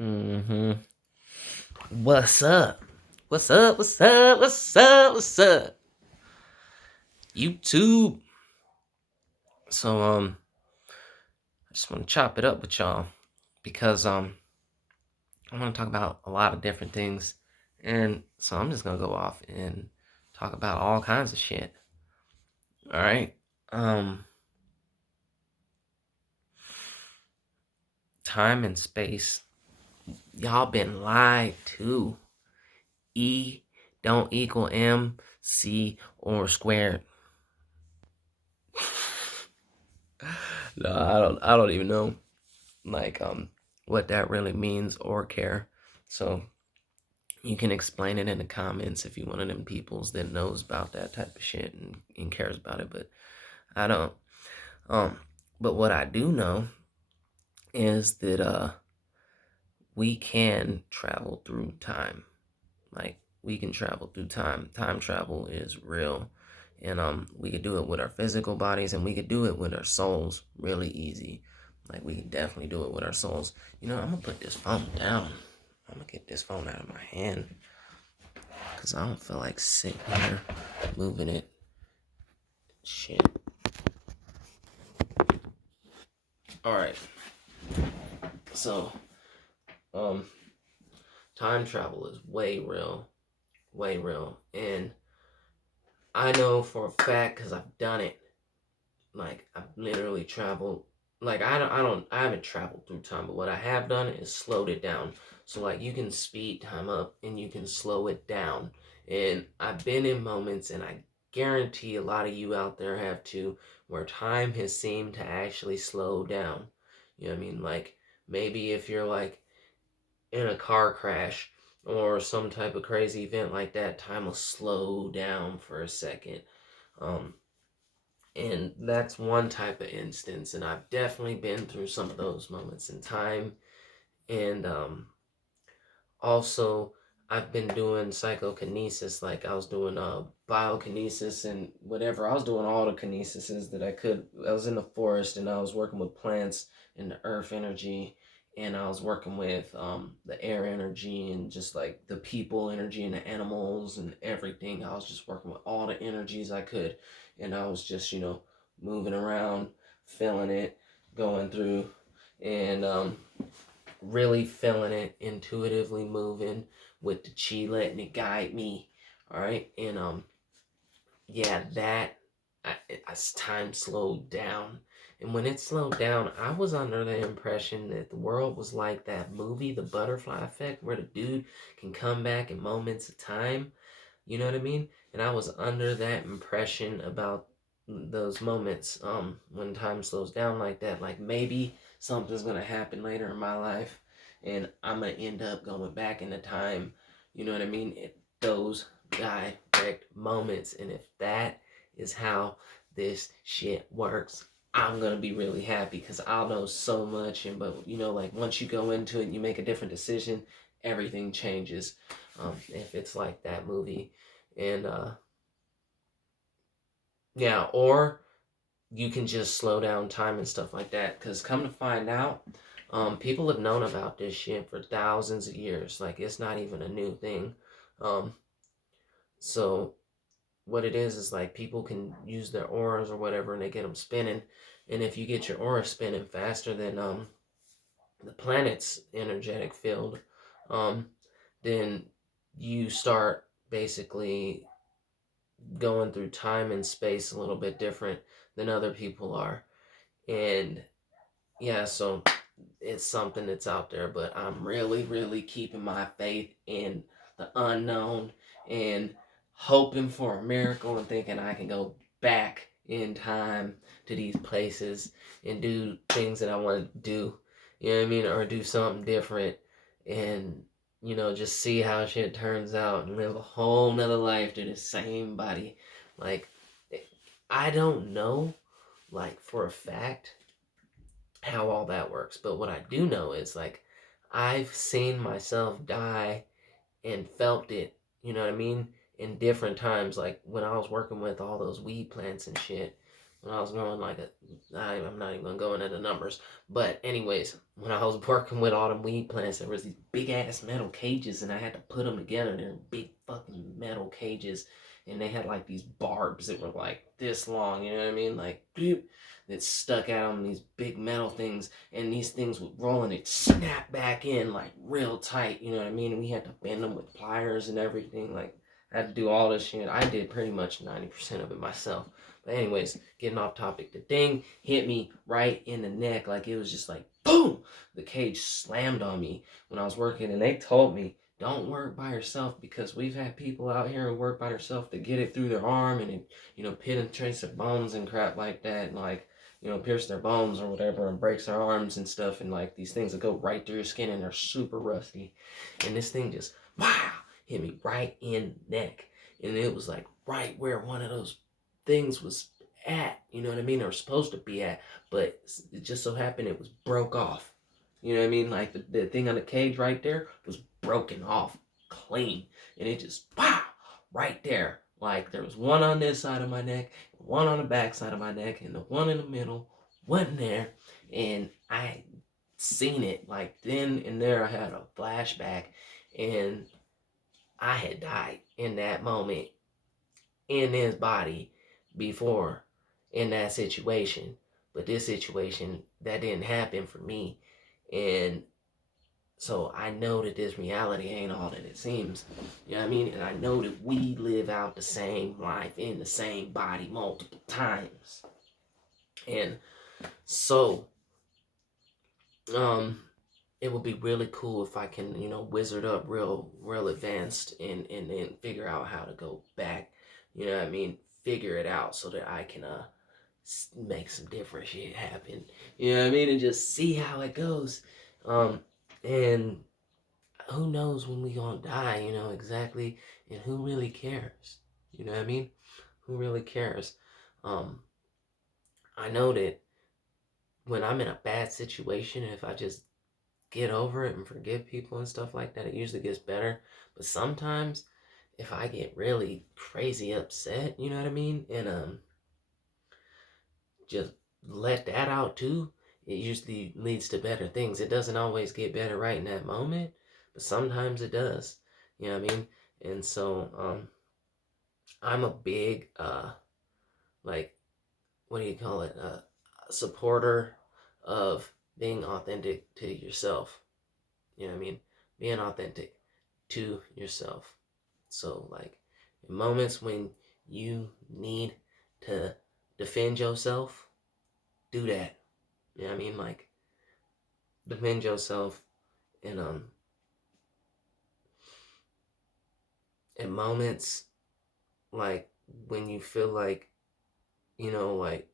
Mm-hmm. What's up? What's up? What's up? What's up? What's up? YouTube. So I just want to chop it up with y'all because I want to talk about a lot of different things. And so I'm just gonna go off and talk about all kinds of shit. Alright. Um Time and space. Y'all been lied to. E don't equal MC or squared. No, I don't even know like what that really means or care. So you can explain it in the comments if you one of them peoples that knows about that type of shit and cares about it, but I don't. Um but what I do know is that we can travel through time. Like we can travel through time. Time travel is real. And we could do it with our physical bodies and we could do it with our souls really easy. Like we can definitely do it with our souls. You know, I'm gonna put this phone down. I'm gonna get this phone out of my hand because I don't feel like sitting here moving it. Shit. Alright. So, um, time travel is way real. Way real. And I know for a fact because I've done it. Like I've literally traveled. Like I haven't traveled through time, but what I have done is slowed it down. So like you can speed time up and you can slow it down. And I've been in moments, and I guarantee a lot of you out there have too, where time has seemed to actually slow down. You know what I mean? Like maybe if you're like in a car crash or some type of crazy event like that, time will slow down for a second. Um, and that's one type of instance, and I've definitely been through some of those moments in time. And also, I've been doing psychokinesis, like I was doing biokinesis and whatever. I was doing all the kinesises that I could. I was in the forest and I was working with plants and the earth energy, and I was working with the air energy and just like the people energy and the animals and everything. I was just working with all the energies I could, and I was just, moving around, feeling it, going through, and really feeling it, intuitively moving with the chi, letting it guide me. All right, and yeah, that as time slowed down, and when it slowed down, I was under the impression that the world was like that movie, The Butterfly Effect, where the dude can come back in moments of time. You know what I mean? And I was under that impression about those moments when time slows down like that. Like maybe something's gonna happen later in my life and I'm gonna end up going back into time. You know what I mean? Those direct moments. And if that is how this shit works, I'm gonna be really happy because I'll know so much. And but like once you go into it and you make a different decision, everything changes. If it's like that movie. And yeah, or you can just slow down time and stuff like that. Because come to find out, people have known about this shit for thousands of years. Like it's not even a new thing. Um, so what it is like people can use their auras or whatever, and they get them spinning. And if you get your aura spinning faster than the planet's energetic field, um, then you start basically going through time and space a little bit different than other people are. And yeah, so it's something that's out there, but I'm really, really keeping my faith in the unknown and hoping for a miracle and thinking I can go back in time to these places and do things that I want to do. You know what I mean? Or do something different and, just see how shit turns out and live a whole nother life to the same body. Like, I don't know, like, for a fact how all that works. But what I do know is like I've seen myself die and felt it, you know what I mean? In different times, like when I was working with all those weed plants and shit. when I was growing I'm not even gonna go into the numbers. But anyways, when I was working with all them weed plants, there was these big ass metal cages, and I had to put them together. They're big fucking metal cages, and they had like these barbs that were like this long. You know what I mean? Like that stuck out on these big metal things, and these things would roll and it snap back in like real tight. You know what I mean? And we had to bend them with pliers and everything. Like I had to do all this shit. I did pretty much 90% of it myself. But anyways, getting off topic, the thing hit me right in the neck. Like it was just like boom. The cage slammed on me when I was working, and they told me don't work by yourself, because we've had people out here who work by themselves to get it through their arm, and it, penetrates their bones and crap like that, and like, pierce their bones or whatever, and breaks their arms and stuff, and like these things that go right through your skin, and they're super rusty. And this thing just wow hit me right in the neck, and it was like right where one of those things was at, you know what I mean, or supposed to be at, but it just so happened it was broke off. You know what I mean? Like the thing on the cage right there was broken off clean, and it just wow right there. Like there was one on this side of my neck, one on the back side of my neck, and the one in the middle wasn't there. And I seen it like then and there. I had a flashback, and I had died in that moment in his body before in that situation. But this situation, that didn't happen for me. And so I know that this reality ain't all that it seems. You know what I mean? And I know that we live out the same life in the same body multiple times. And so, um, it would be really cool if I can, wizard up real advanced and then figure out how to go back. You know what I mean? Figure it out so that I can make some different shit happen. You know what I mean? And just see how it goes. And who knows when we gonna die? Exactly, and who really cares? You know what I mean? Who really cares? Um, I know that when I'm in a bad situation, if I just get over it and forgive people and stuff like that, it usually gets better. But sometimes if I get really crazy upset, you know what I mean, and just let that out too, it usually leads to better things. It doesn't always get better right in that moment, but sometimes it does. You know what I mean? And so I'm a big like, what do you call it? Supporter of being authentic to yourself. You know what I mean? Being authentic to yourself. So, like, in moments when you need to defend yourself, do that. You know what I mean? Like, defend yourself in in moments like when you feel like,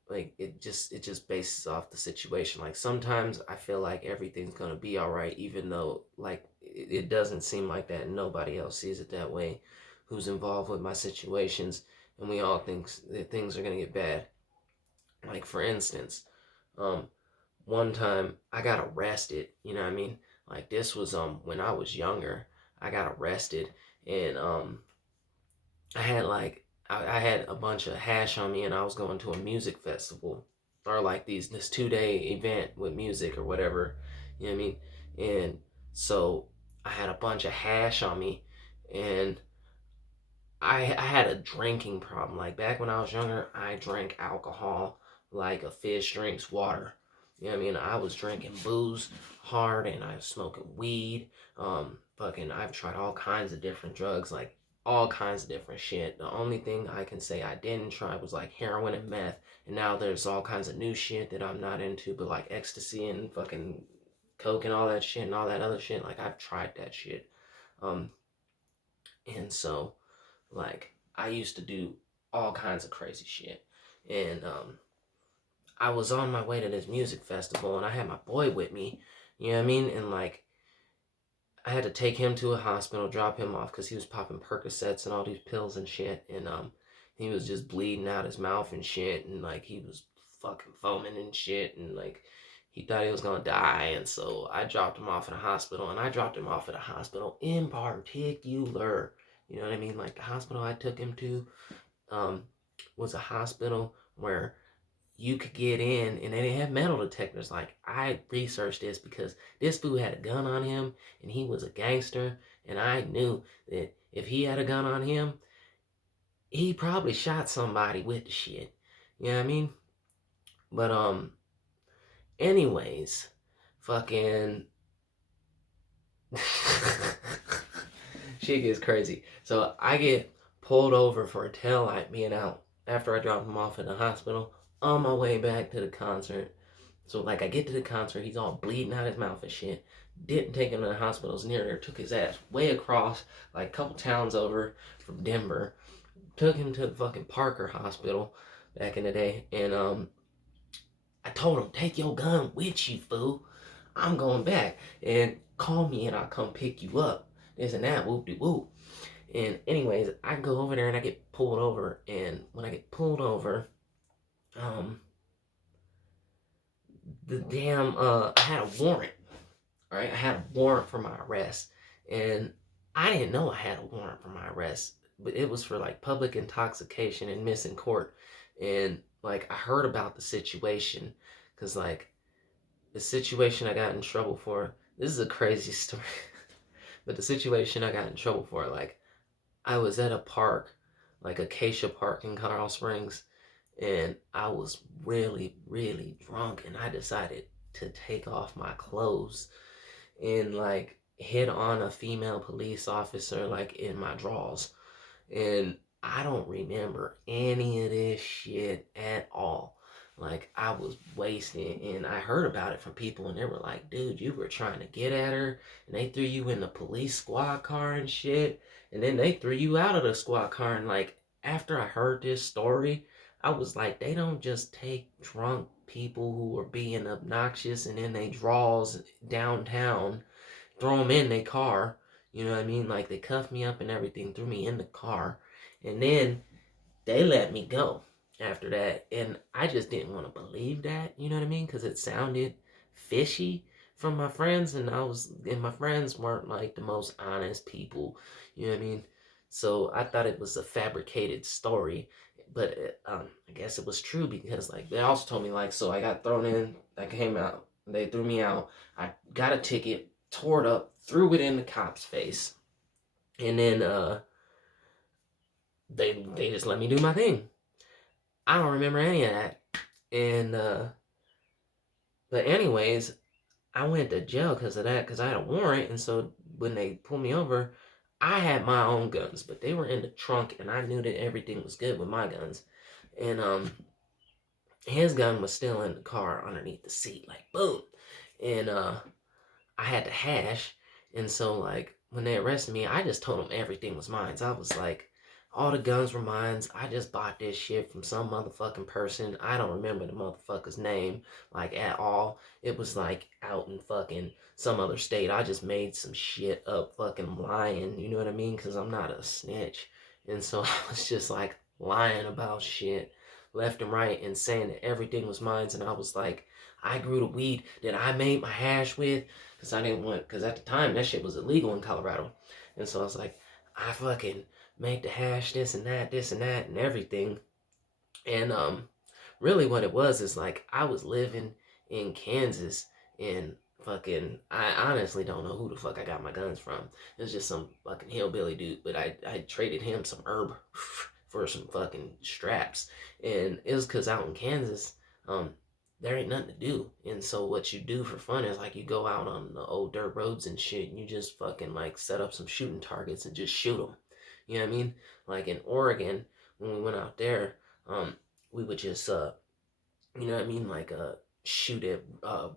like it just bases off the situation. Like sometimes I feel like everything's gonna be all right, even though like it doesn't seem like that, and nobody else sees it that way who's involved with my situations, and we all think that things are gonna get bad. Like for instance, um one time I got arrested. You know what I mean? Like this was when I was younger. I got arrested, and I had like I had a bunch of hash on me, and I was going to a music festival, or like this 2 day event with music or whatever. You know what I mean? And so I had a bunch of hash on me, and I had a drinking problem. Like back when I was younger, I drank alcohol like a fish drinks water. You know what I mean? I was drinking booze hard, and I was smoking weed. Fucking, I've tried all kinds of different drugs, like all kinds of different shit. The only thing I can say I didn't try was like heroin and meth. And now there's all kinds of new shit that I'm not into, but like ecstasy and fucking coke and all that shit and all that other shit. Like I've tried that shit. Um, and so like I used to do all kinds of crazy shit, and I was on my way to this music festival, and I had my boy with me. You know what I mean? And like I had to take him to a hospital, drop him off because he was popping Percocets and all these pills and shit, and he was just bleeding out his mouth and shit, and like he was fucking foaming and shit, and like he thought he was gonna die, and so I dropped him off at a hospital, and I dropped him off at a hospital in particular. You know what I mean? Like the hospital I took him to, um, was a hospital where you could get in and they didn't have metal detectors. Like, I researched this because this fool had a gun on him and he was a gangster, and I knew that if he had a gun on him, he probably shot somebody with the shit. You know what I mean? But anyways, fucking shit gets crazy. So I get pulled over for a tail light being out after I drop him off at the hospital on my way back to the concert. So like I get to the concert, he's all bleeding out his mouth and shit. Didn't take him to the hospitals near there. Took his ass way across, like a couple towns over from Denver. Took him to the fucking Parker Hospital back in the day, and I told him, take your gun with you, fool. I'm going back, and call me and I'll come pick you up. This and that, whoop de whoop. And anyways, I go over there and I get pulled over, and when I get pulled over, um, I had a warrant. All right, I had a warrant for my arrest, and I didn't know I had a warrant for my arrest, but it was for like public intoxication and missing court. And like I heard about the situation, cause like the situation I got in trouble for. This is a crazy story, but the situation I got in trouble for, like I was at a park, like Acacia Park in Colorado Springs, and I was really, really drunk, and I decided to take off my clothes and like hit on a female police officer like in my drawers. And I don't remember any of this shit at all. Like I was wasted, and I heard about it from people, and they were like, dude, you were trying to get at her and they threw you in the police squad car and shit, and then they threw you out of the squad car. And like after I heard this story, I was like, they don't just take drunk people who are being obnoxious and then they draws downtown, throw them in their car. You know what I mean? Like they cuffed me up and everything, threw me in the car, and then they let me go after that. And I just didn't want to believe that. You know what I mean? Because it sounded fishy from my friends, and my friends weren't like the most honest people. You know what I mean? So I thought it was a fabricated story, but I guess it was true because like they also told me like, so I got thrown in, I came out, they threw me out, I got a ticket, tore it up, threw it in the cop's face, and then they just let me do my thing. I don't remember any of that. And but anyways, I went to jail because of that, because I had a warrant. And so when they pulled me over, I had my own guns, but they were in the trunk, and I knew that everything was good with my guns. And his gun was still in the car underneath the seat, like boom. And I had to hash. And so like when they arrested me, I just told them everything was mine. So I was like, all the guns were mine. I just bought this shit from some motherfucking person. I don't remember the motherfucker's name like at all. It was like out in fucking some other state. I just made some shit up fucking lying. You know what I mean? Because I'm not a snitch. And so I was just like lying about shit left and right and saying that everything was mine. And I was like, I grew the weed that I made my hash with, because I didn't want, because at the time that shit was illegal in Colorado. And so I was like, I fucking make the hash this and that and everything. And really what it was is like I was living in Kansas, and fucking I honestly don't know who the fuck I got my guns from. It was just some fucking hillbilly dude, but I traded him some herb for some fucking straps. And it was because out in Kansas, um there ain't nothing to do. And so what you do for fun is like you go out on the old dirt roads and shit, and you just fucking like set up some shooting targets and just shoot them. You know what I mean? Like in Oregon, when we went out there, we would just you know what I mean, like shoot at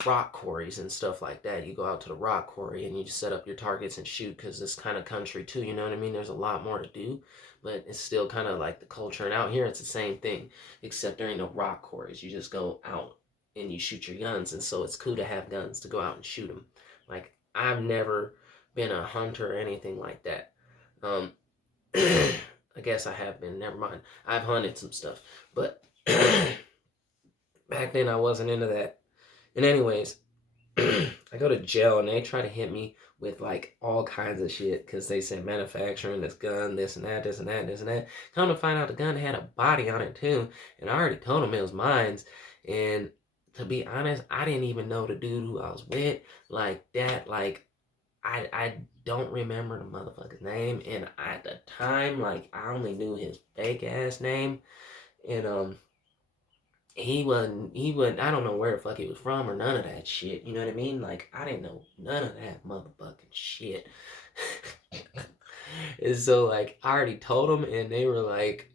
rock quarries and stuff like that. You go out to the rock quarry and you just set up your targets and shoot, because it's kind of country too. You know what I mean? There's a lot more to do, but it's still kind of like the culture. And out here, it's the same thing, except there ain't no rock quarries. You just go out and you shoot your guns, and so it's cool to have guns to go out and shoot them. Like I've never been a hunter or anything like that. I guess I have been. Never mind. I've hunted some stuff, but back then I wasn't into that. And anyways, I go to jail and they try to hit me with like all kinds of shit, because they said manufacturing this gun, this and that, this and that, this and that. Come to find out the gun had a body on it too, and I already told them it was mine. And to be honest, I didn't even know the dude who I was with like that. Like I don't remember the motherfucker's name, and at the time, like I only knew his fake ass name, and he wasn't I don't know where the fuck he was from or none of that shit. You know what I mean? Like I didn't know none of that motherfucking shit. And so like I already told them, and they were like,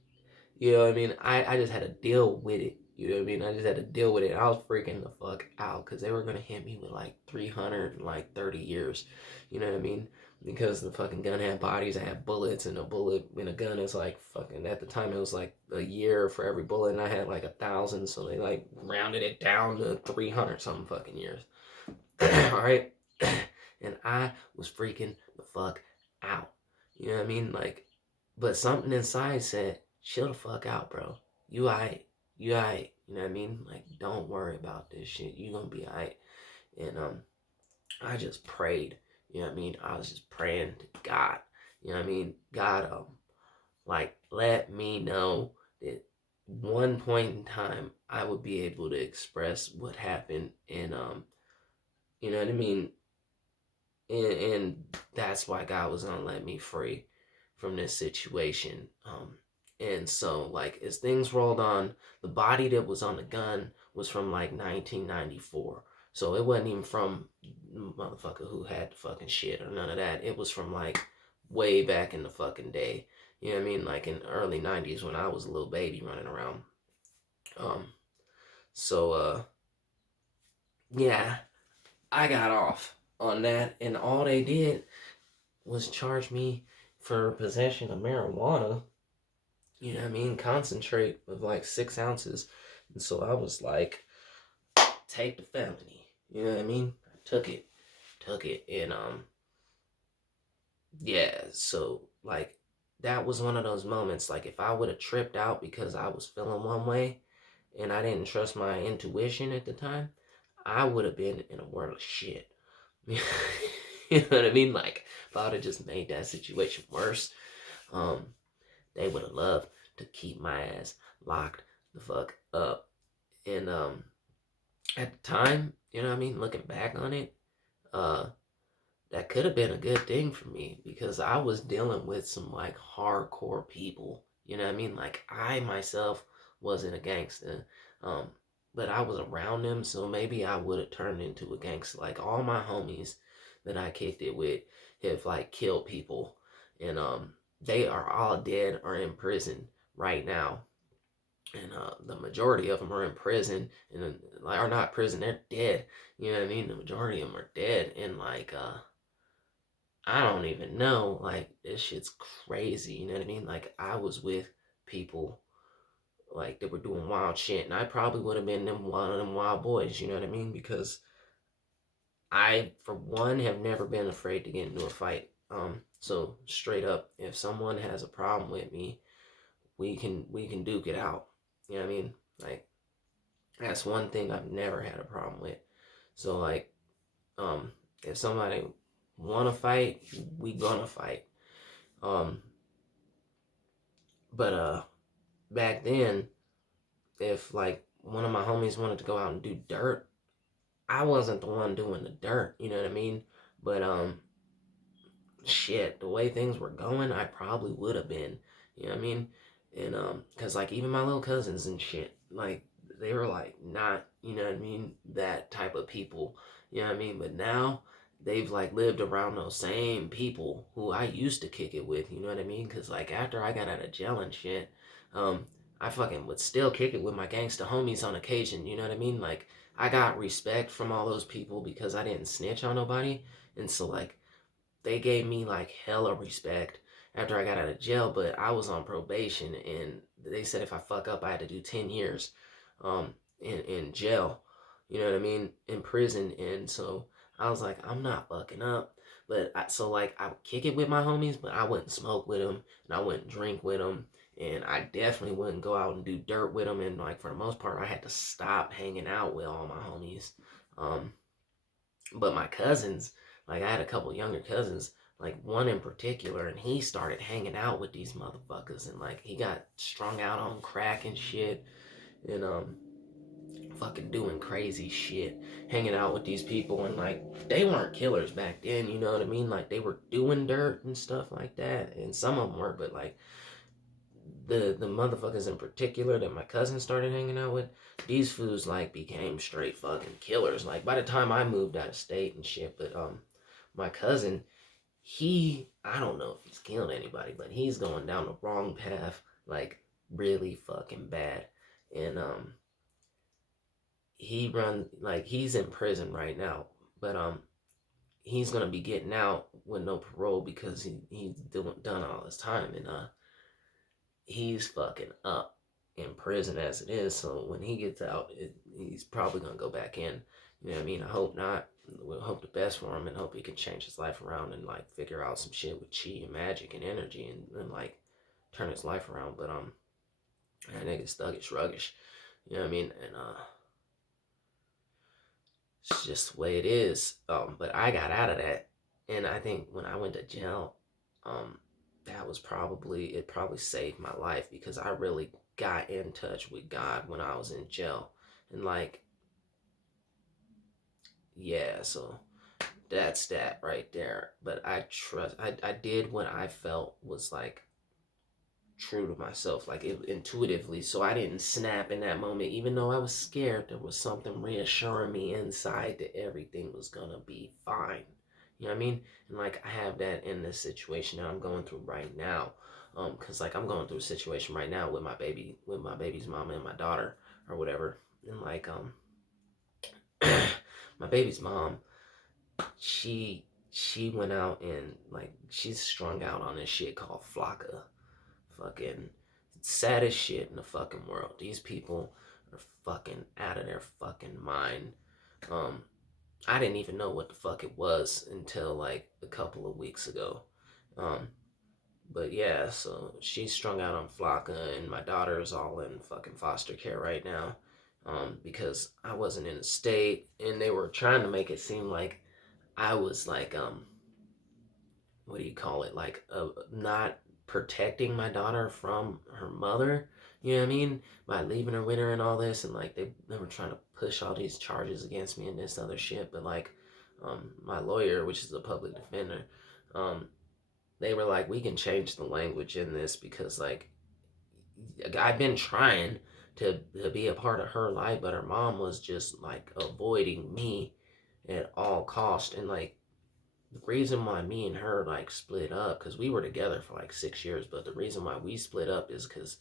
you know what I mean? I just had to deal with it. You know what I mean? I just had to deal with it. I was freaking the fuck out because they were gonna hit me with like 330 years. You know what I mean? Because the fucking gun had bodies, I had bullets, and a bullet in a gun is like fucking. At the time, it was like a year for every bullet, and I had like 1,000, so they like rounded it down to 300 something fucking years. All right, and I was freaking the fuck out. You know what I mean? Like, but something inside said, "Chill the fuck out, bro. You alright. You alright." You know what I mean? Like, don't worry about this shit. You gonna be alright. And I just prayed. You know what I mean? I was just praying to God. You know what I mean? God, like, let me know that one point in time I would be able to express what happened, and you know what I mean? And that's why God was gonna let me free from this situation. And so like as things rolled on, the body that was on the gun was from like 1994. So it wasn't even from the motherfucker who had the fucking shit or none of that. It was from like way back in the fucking day. You know what I mean? Like in the early 90s when I was a little baby running around. Um, so yeah, I got off on that, and all they did was charge me for possession of marijuana, you know what I mean, concentrate of like 6 ounces. And so I was like, take the felony. You know what I mean? I took it, and yeah, so like that was one of those moments. Like if I would have tripped out because I was feeling one way and I didn't trust my intuition at the time, I would have been in a world of shit. You know what I mean? Like if I would have just made that situation worse, um, they would have loved to keep my ass locked the fuck up. And at the time, you know what I mean, looking back on it, uh that could have been a good thing for me because I was dealing with some like hardcore people. You know what I mean? Like I myself wasn't a gangster. Um but I was around them, so maybe I would have turned into a gangster. Like all my homies that I kicked it with have like killed people, and they are all dead or in prison right now. And the majority of them are in prison, and like are not prison, they're dead. You know what I mean? The majority of them are dead, and like I don't even know. Like this shit's crazy. You know what I mean? Like I was with people like that were doing wild shit, and I probably would have been one of them wild boys. You know what I mean? Because I, for one, have never been afraid to get into a fight. So straight up, if someone has a problem with me, we can duke it out. You know what I mean? Like that's one thing I've never had a problem with. So like, if somebody wanna fight, we gonna fight. Um, but back then, if like one of my homies wanted to go out and do dirt, I wasn't the one doing the dirt. You know what I mean? But shit, the way things were going, I probably would have been. You know what I mean? And cause like even my little cousins and shit, like they were like not, you know what I mean, that type of people. You know what I mean? But now they've like lived around those same people who I used to kick it with. You know what I mean? Cause like after I got out of jail and shit, um, I fucking would still kick it with my gangsta homies on occasion. You know what I mean? Like I got respect from all those people because I didn't snitch on nobody, and so like they gave me like hella respect after I got out of jail, but I was on probation, and they said if I fuck up I had to do 10 years in jail. You know what I mean? In prison. And so I was like, I'm not fucking up. But so like I would kick it with my homies, but I wouldn't smoke with them, and I wouldn't drink with them, and I definitely wouldn't go out and do dirt with them. And like for the most part, I had to stop hanging out with all my homies. Um, but my cousins, like I had a couple younger cousins, like one in particular, and he started hanging out with these motherfuckers, and like he got strung out on crack and shit, and fucking doing crazy shit, hanging out with these people, and like they weren't killers back then, you know what I mean? Like they were doing dirt and stuff like that, and some of them were, but like the motherfuckers in particular that my cousin started hanging out with, these fools like became straight fucking killers. Like by the time I moved out of state and shit, but my cousin, I don't know if he's killing anybody, but he's going down the wrong path, like really fucking bad, and he's in prison right now, but he's gonna be getting out with no parole because he's done all his time, and he's fucking up in prison as it is. So when he gets out, he's probably gonna go back in. You know what I mean? I hope not. We'll hope the best for him and hope he can change his life around and like figure out some shit with chi and magic and energy and like turn his life around. But that nigga's thuggish, ruggish. You know what I mean? And it's just the way it is. But I got out of that, and I think when I went to jail, um, that was probably saved my life because I really got in touch with God when I was in jail, and like, yeah, so that's that right there. But I did what I felt was like true to myself, like intuitively. So I didn't snap in that moment, even though I was scared. There was something reassuring me inside that everything was gonna be fine. You know what I mean? And like I have that in this situation that I'm going through right now. Cause like I'm going through a situation right now with with my baby's mama and my daughter or whatever. And like my baby's mom, she went out and like she's strung out on this shit called Flocka. Fucking saddest shit in the fucking world. These people are fucking out of their fucking mind. Um, I didn't even know what the fuck it was until like a couple of weeks ago. Um, but yeah, so she's strung out on Flocka, and my daughter is all in fucking foster care right now. Because I wasn't in the state, and they were trying to make it seem like I was like what do you call it, like not protecting my daughter from her mother, you know what I mean, by leaving her with her and all this, and like they were trying to push all these charges against me and this other shit. But like my lawyer, which is a public defender, um they were like, we can change the language in this because like I've been trying to be a part of her life, but her mom was just like avoiding me at all cost. And like the reason why me and her like split up, because we were together for like 6 years, but the reason why we split up is because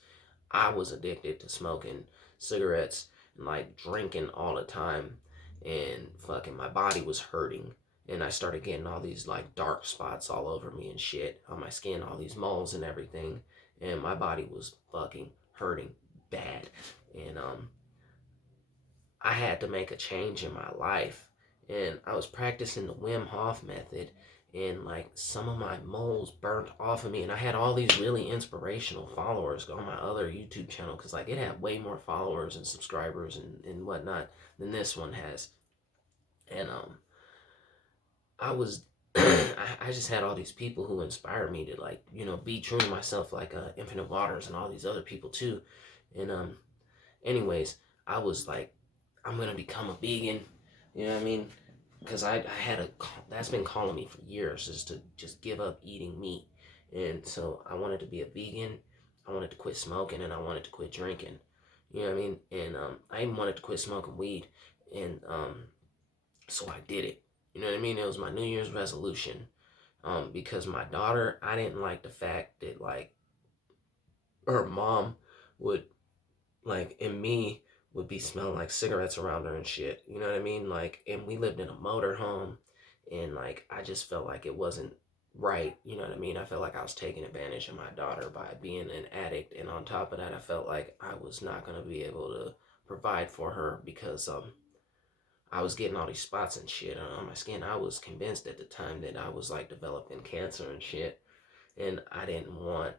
I was addicted to smoking cigarettes and like drinking all the time, and fucking my body was hurting, and I started getting all these like dark spots all over me and shit on my skin, all these moles and everything, and my body was fucking hurting bad. And I had to make a change in my life. And I was practicing the Wim Hof method, and like some of my moles burnt off of me. And I had all these really inspirational followers on my other YouTube channel because like it had way more followers and subscribers and whatnot than this one has. And I was I just had all these people who inspired me to like, you know, be true to myself, like Infinite Waters and all these other people too. And anyways, I was like, I'm gonna become a vegan. You know what I mean? Because I had that's been calling me for years, is to just give up eating meat. And so I wanted to be a vegan. I wanted to quit smoking, and I wanted to quit drinking. You know what I mean? And I even wanted to quit smoking weed. And so I did it. You know what I mean? It was my New Year's resolution. Because my daughter, I didn't like the fact that like her mom would like, and me would be smelling like cigarettes around her and shit. You know what I mean? Like, and we lived in a motor home, and like I just felt like it wasn't right. You know what I mean? I felt like I was taking advantage of my daughter by being an addict, and on top of that, I felt like I was not gonna be able to provide for her because I was getting all these spots and shit on my skin. I was convinced at the time that I was like developing cancer and shit, and I didn't want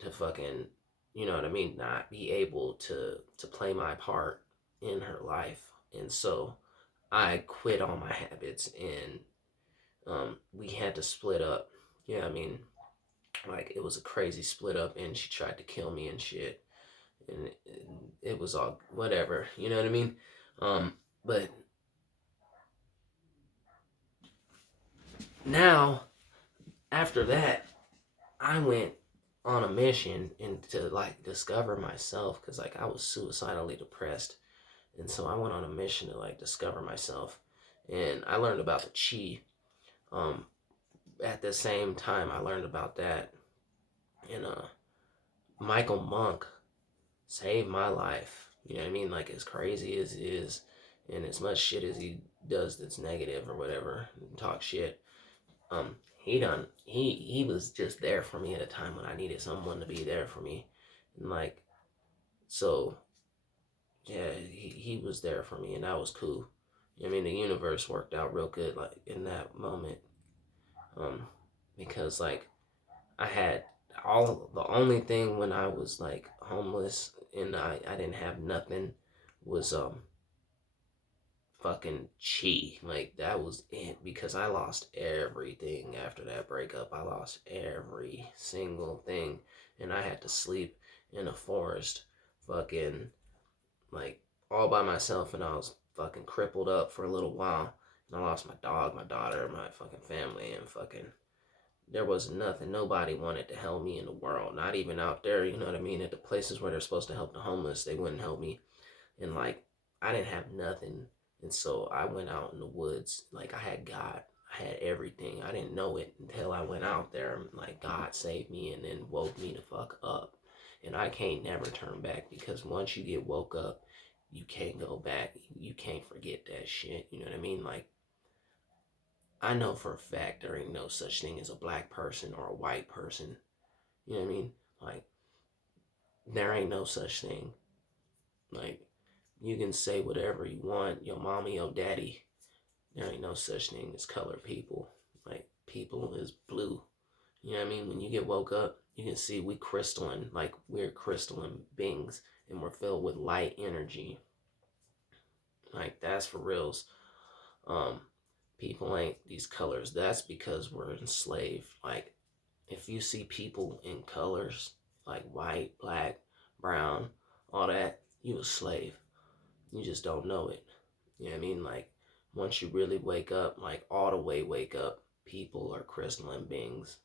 to fucking, you know what I mean, not be able to play my part in her life. And so I quit all my habits, and we had to split up. Yeah, I mean, like it was a crazy split up, and she tried to kill me and shit. and it was all whatever, you know what I mean? But now after that, I went on a mission and to like discover myself because like I was suicidally depressed, and so I went on a mission to like discover myself, and I learned about the chi. Um, at the same time, I learned about that, and Michael Monk saved my life. You know what I mean? Like as crazy as it is, and as much shit as he does that's negative or whatever, and talk shit. He was just there for me at a time when I needed someone to be there for me, and like so yeah, he was there for me, and that was cool. I mean, the universe worked out real good, like in that moment, um, because like I had all the only thing when I was like homeless and I didn't have nothing was fucking chi. Like that was it because I lost everything after that breakup. I lost every single thing, and I had to sleep in a forest, fucking like all by myself, and I was fucking crippled up for a little while. And I lost my dog, my daughter, my fucking family, and fucking there was nothing. Nobody wanted to help me in the world. Not even out there, you know what I mean? At the places where they're supposed to help the homeless, they wouldn't help me. And like, I didn't have nothing. And so I went out in the woods. Like, I had God. I had everything. I didn't know it until I went out there. Like, God saved me and then woke me the fuck up. And I can't never turn back because once you get woke up, you can't go back. You can't forget that shit. You know what I mean? Like, I know for a fact there ain't no such thing as a black person or a white person. You know what I mean? Like, there ain't no such thing. Like, you can say whatever you want, your mommy, your daddy. There ain't no such thing as colored people. Like, people is blue. You know what I mean? When you get woke up, you can see we crystalline, like we're crystalline beings, and we're filled with light energy. Like, that's for reals. Um, People ain't these colors. That's because we're enslaved. Like, if you see people in colors like white, black, brown, all that, you a slave. You just don't know it. You know what I mean? Like once you really wake up, like all the way wake up, people are crystalline beings.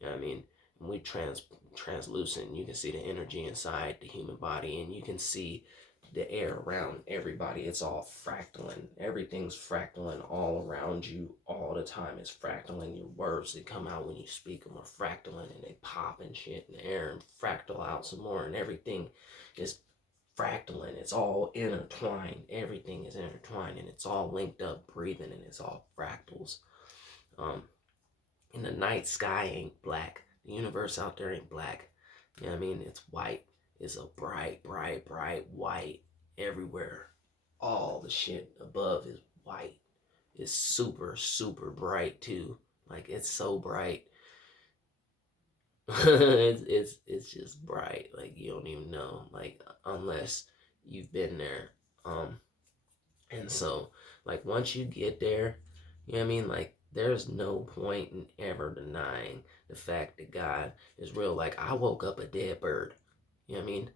You know what I mean? And we translucent. You can see the energy inside the human body, and you can see the air around everybody. It's all fractaling. Everything's fractaling all around you all the time. It's fractaling. Your words that come out when you speak them are fractaling, and they pop and shit in the air and fractal out some more, and everything is fractaling. It's all intertwined. Everything is intertwined, and it's all linked up, breathing, and it's all fractals. Um, and the night sky ain't black. The universe out there ain't black. You know what I mean? It's white. It's a bright, bright, bright white everywhere. All the shit above is white. It's super, super bright too. Like it's so bright. It's just bright. Like you don't even know. Like unless you've been there. And so like once you get there, you know what I mean? Like there's no point in ever denying the fact that God is real. Like I woke up a dead bird. You know what I mean?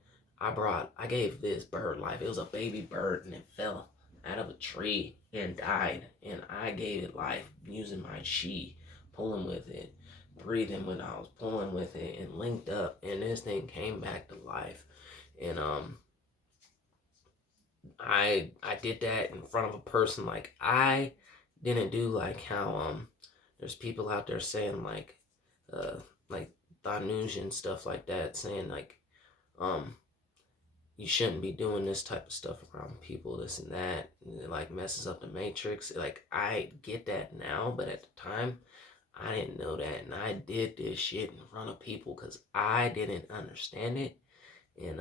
I gave this bird life. It was a baby bird and it fell out of a tree and died. And I gave it life using my chi, pulling with it, breathing when I was pulling with it and linked up. And this thing came back to life. And I did that in front of a person. Like I didn't do like how there's people out there saying uh like Thanuj and stuff like that saying like um you shouldn't be doing this type of stuff around people, this and that, and it like messes up the matrix. Like I get that now, but at the time I didn't know that, and I did this shit in front of people because I didn't understand it. And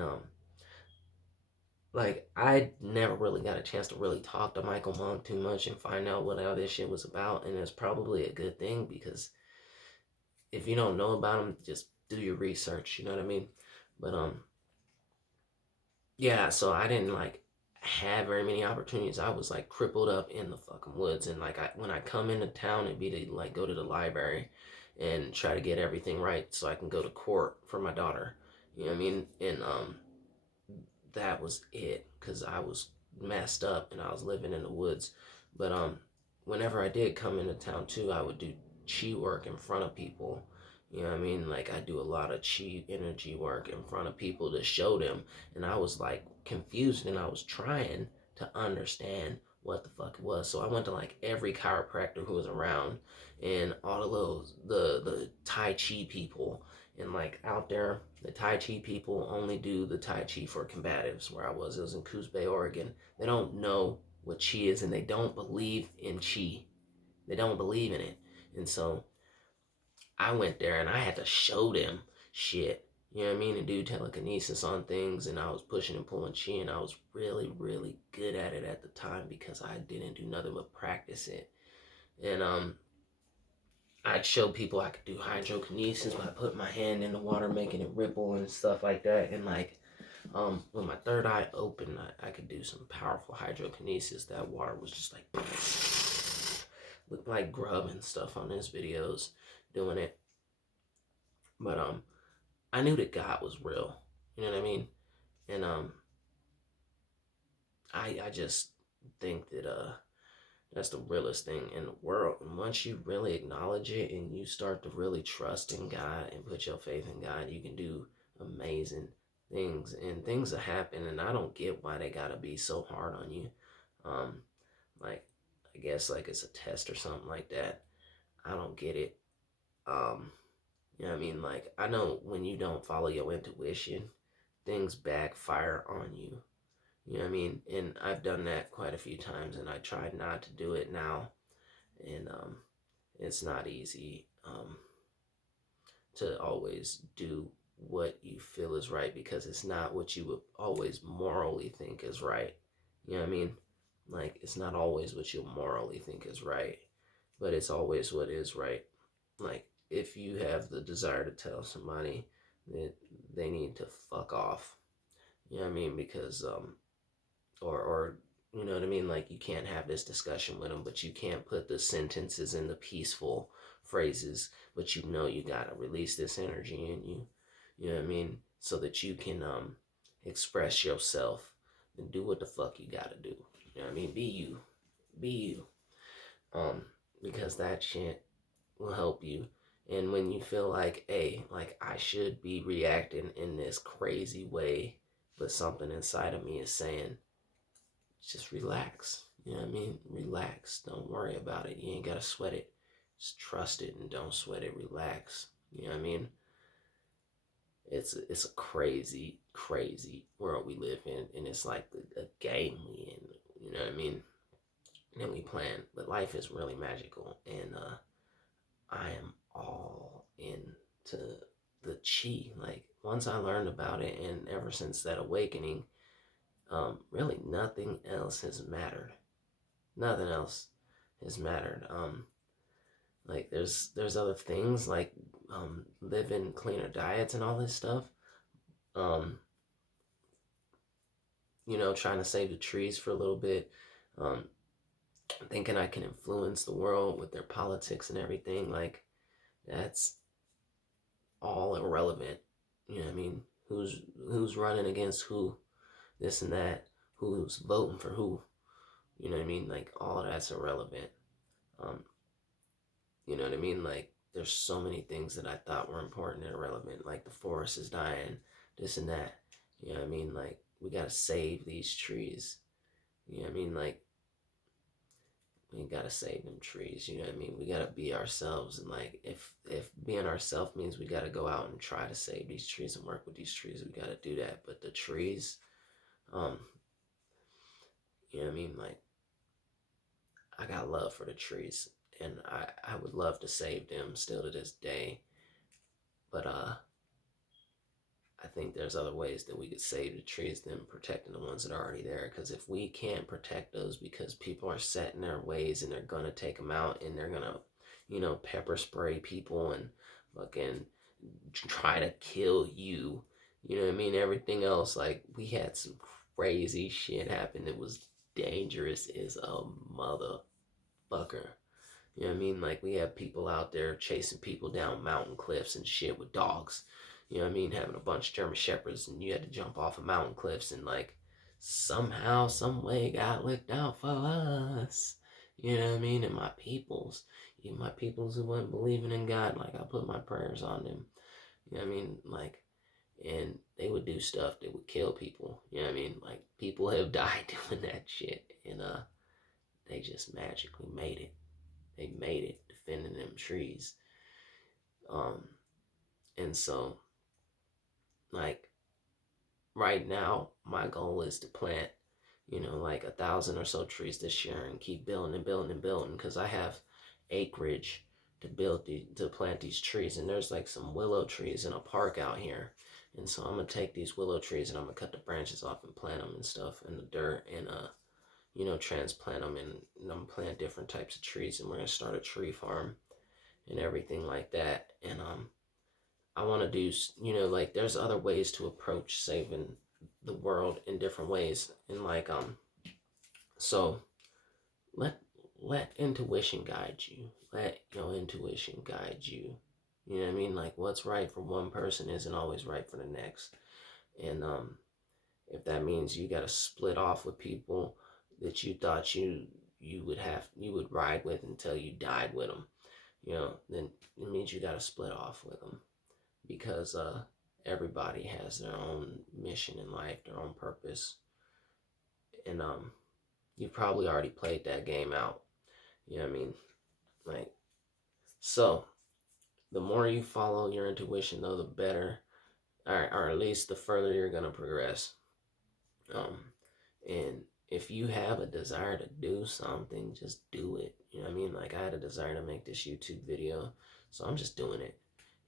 like I never really got a chance to really talk to Michael Monk too much and find out what all this shit was about, and it's probably a good thing because if you don't know about him, just do your research. You know what I mean? But yeah. So I didn't like have very many opportunities. I was like crippled up in the fucking woods, and like when I come into town, it'd be to like go to the library and try to get everything right so I can go to court for my daughter. You know what I mean? And that was it, because I was messed up and I was living in the woods. But whenever I did come into town too, I would do chi work in front of people. You know what I mean? Like I do a lot of chi energy work in front of people to show them. And I was like confused and I was trying to understand what the fuck it was. So I went to like every chiropractor who was around and all of those the Tai Chi people, and like out there, the Tai Chi people only do the Tai Chi for combatives. Where it was in Coos Bay, Oregon. They don't know what Chi is and they don't believe in Chi. They don't believe in it. And so I went there and I had to show them shit. You know what I mean? And do telekinesis on things, and I was pushing and pulling chi, and I was really, really good at it at the time because I didn't do nothing but practice it. And I'd show people I could do hydrokinesis by putting my hand in the water, making it ripple and stuff like that. And like, when my third eye opened, I could do some powerful hydrokinesis. That water was just like, looked like grub and stuff on his videos doing it. But I knew that God was real. You know what I mean? And I just think that that's the realest thing in the world. And once you really acknowledge it and you start to really trust in God and put your faith in God, you can do amazing things, and things will happen. And I don't get why they gotta be so hard on you. Um, like I guess like it's a test or something like that. I don't get it. Um, you know what I mean? Like I know when you don't follow your intuition, things backfire on you. You know what I mean? And I've done that quite a few times, and I try not to do it now. And it's not easy to always do what you feel is right, because it's not what you would always morally think is right. You know what I mean? Like, it's not always what you morally think is right, but it's always what is right. Like, if you have the desire to tell somebody that they need to fuck off, you know what I mean? Because or you know what I mean, like you can't have this discussion with them, but you can't put the sentences in the peaceful phrases, but you know you gotta release this energy in you, you know what I mean, so that you can express yourself and do what the fuck you gotta do. You know what I mean? Be you. Be you. um because that shit will help you. And when you feel like, hey, like I should be reacting in this crazy way, but something inside of me is saying, just relax. You know what I mean? Relax. Don't worry about it. You ain't gotta sweat it. Just trust it and don't sweat it. Relax. You know what I mean? It's a crazy, crazy world we live in, and it's like a game we in. You know what I mean? And we plan, but life is really magical, and I am all into the chi. Like once I learned about it, and ever since that awakening, really nothing else has mattered. Nothing else has mattered. Like there's other things like living cleaner diets and all this stuff. Um, trying to save the trees for a little bit. Um, thinking I can influence the world with their politics and everything. Like that's all irrelevant. You know what I mean? Who's running against who? This and that. Who's voting for who? You know what I mean? Like all that's irrelevant. Um, You know what I mean? Like, there's so many things that I thought were important and irrelevant, like the forest is dying, this and that. You know what I mean? Like, we gotta save these trees. You know what I mean? Like, we gotta save them trees. You know what I mean? We gotta be ourselves, and like, if being ourselves means we gotta go out and try to save these trees and work with these trees, we gotta do that. But the trees, um, you know what I mean? Like, I got love for the trees, and I would love to save them still to this day. But I think there's other ways that we could save the trees than protecting the ones that are already there. Because if we can't protect those because people are set in their ways and they're gonna take them out and they're gonna, pepper spray people and fucking try to kill you, you know what I mean? Everything else, like we had some crazy shit happen that was dangerous as a motherfucker. You know what I mean? Like we have people out there chasing people down mountain cliffs and shit with dogs. You know what I mean? Having a bunch of German Shepherds and you had to jump off of mountain cliffs and like somehow, some way God looked out for us. You know what I mean? And my peoples, even my peoples who weren't believing in God, like I put my prayers on them. You know what I mean? Like, and they would do stuff that would kill people. You know what I mean? Like people have died doing that shit, and they just magically made it. They made it defending them trees. Um, and so like right now, my goal is to plant, like 1,000 or so trees this year and keep building and building and building because I have acreage to plant these trees, and there's like some willow trees in a park out here, and so I'm gonna take these willow trees and I'm gonna cut the branches off and plant them and stuff in the dirt and transplant them, and I'm planting different types of trees, and we're gonna start a tree farm and everything like that, and I want to do, like there's other ways to approach saving the world in different ways, and like so let let intuition guide you. Let your intuition guide you. You know what I mean? Like what's right for one person isn't always right for the next. And if that means you got to split off with people that you thought you would ride with until you died with them, then it means you got to split off with them because everybody has their own mission in life, their own purpose, and you probably already played that game out. You know what I mean? Like, so the more you follow your intuition, though, the better, or at least the further you're gonna progress. Um, and if you have a desire to do something, just do it. You know what I mean? Like I had a desire to make this YouTube video, so I'm just doing it.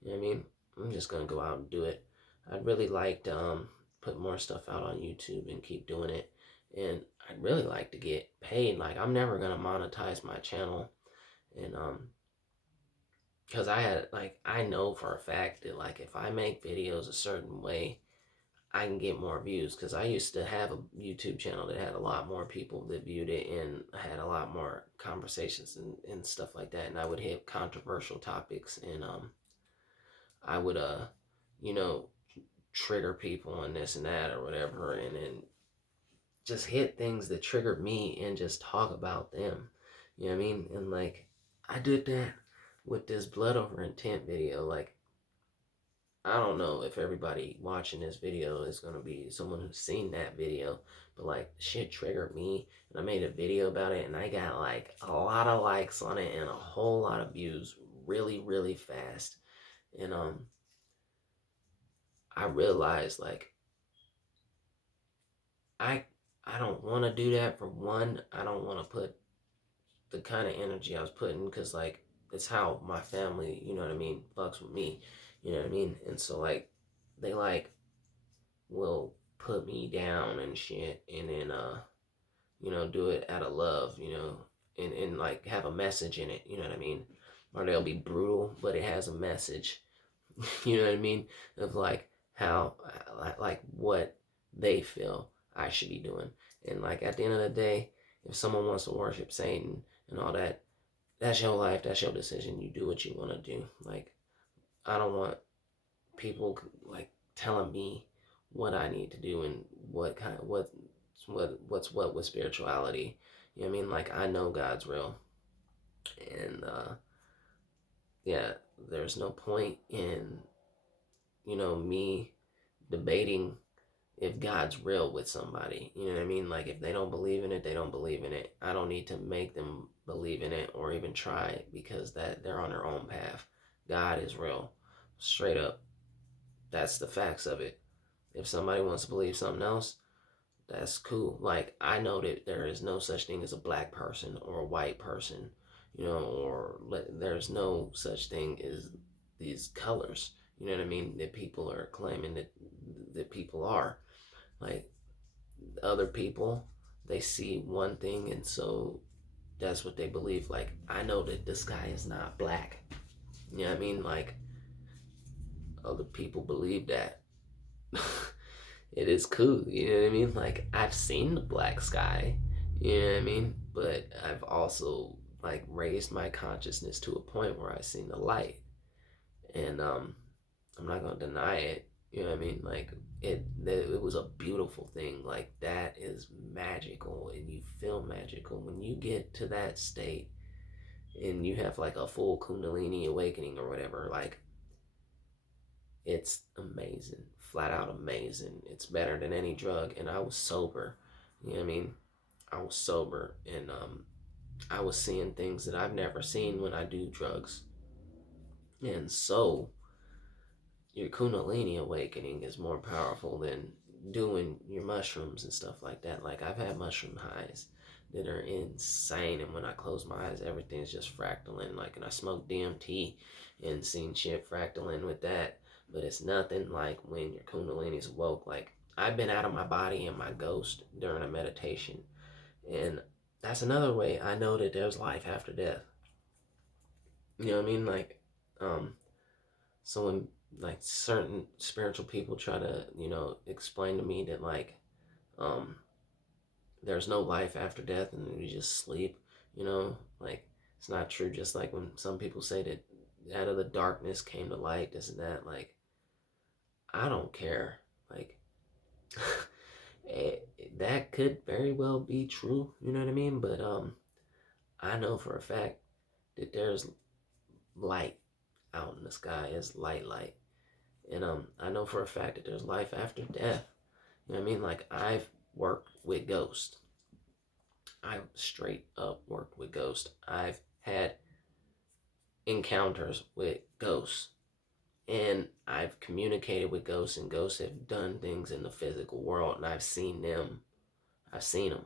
You know what I mean? I'm just gonna go out and do it. I'd really like to put more stuff out on YouTube and keep doing it. And I'd really like to get paid. Like I'm never gonna monetize my channel, and because I know for a fact that like if I make videos a certain way, I can get more views because I used to have a YouTube channel that had a lot more people that viewed it and had a lot more conversations and stuff like that. And I would hit controversial topics and I would you know trigger people and this and that or whatever, and then just hit things that triggered me and just talk about them. You know what I mean? And like I did that with this blood over intent video. Like I don't know if everybody watching this video is gonna be someone who's seen that video, but like shit triggered me, and I made a video about it, and I got like a lot of likes on it and a whole lot of views really, really fast. And I realized like I I don't want to do that. For one, I don't want to put the kind of energy I was putting because like it's how my family, you know what I mean, fucks with me, you know what I mean, and so like they like will put me down and shit, and then do it out of love, and like have a message in it, you know what I mean, or they'll be brutal but it has a message. You know what I mean, of like how like what they feel I should be doing. And like at the end of the day, if someone wants to worship Satan and all that, that's your life, that's your decision, you do what you want to do. Like I don't want people like telling me what I need to do and what kind of what's what with spirituality. You know what I mean? Like I know God's real, and yeah, there's no point in me debating if God's real with somebody. You know what I mean? Like if they don't believe in it, they don't believe in it. I don't need to make them believe in it or even try because that they're on their own path. God is real, straight up. That's the facts of it. If somebody wants to believe something else, that's cool. Like I know that there is no such thing as a black person or a white person, or there's no such thing as these colors. You know what I mean? That people are claiming that people are like other people. They see one thing, and so that's what they believe. Like I know that the sky is not black. You know what I mean? Like other people believe that. It is cool, you know what I mean? Like I've seen the black sky, you know what I mean? But I've also like raised my consciousness to a point where I've seen the light. And I'm not gonna deny it. You know what I mean? Like it was a beautiful thing. Like that is magical, and you feel magical when you get to that state, and you have like a full Kundalini awakening or whatever. Like it's amazing, flat out amazing. It's better than any drug. And I was sober. You know what I mean? I was sober, and I was seeing things that I've never seen when I do drugs. And so your Kundalini awakening is more powerful than doing your mushrooms and stuff like that. Like I've had mushroom highs that are insane, and when I close my eyes, everything's just fractaling. Like, and I smoke DMT and seen shit fractaling with that, but it's nothing like when your Kundalini's awoke. Like I've been out of my body and my ghost during a meditation, and that's another way I know that there's life after death. You know what I mean? Like, um, so when like certain spiritual people try to, explain to me that like, um, there's no life after death and you just sleep, like it's not true. Just like when some people say that out of the darkness came the light, this and that, like, I don't care. Like, eh, that could very well be true, you know what I mean? But I know for a fact that there's light out in the sky. It's light. And I know for a fact that there's life after death. You know what I mean? Like I've worked with ghosts. I've straight up worked with ghosts. I've had encounters with ghosts. And I've communicated with ghosts, and ghosts have done things in the physical world, and I've seen them. I've seen them.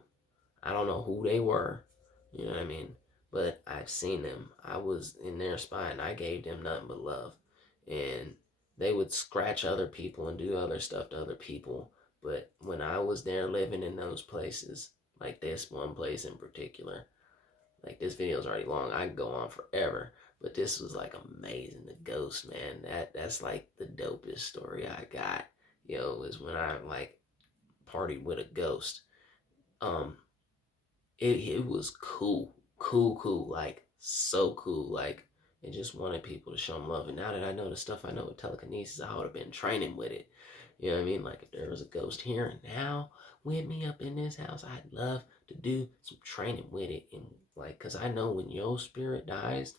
I don't know who they were, you know what I mean? But I've seen them. I was in their spine. I gave them nothing but love. And they would scratch other people and do other stuff to other people. But when I was there living in those places, like this one place in particular, like this video is already long. I can go on forever. But this was like amazing. The ghost, man. That's like the dopest story I got. Is when I like partied with a ghost. Um, it was cool, like so cool. Like it just wanted people to show them love. And now that I know the stuff I know with telekinesis, I would have been training with it. You know what I mean? Like if there was a ghost here and now with me up in this house, I'd love to do some training with it. And like, cause I know when your spirit dies,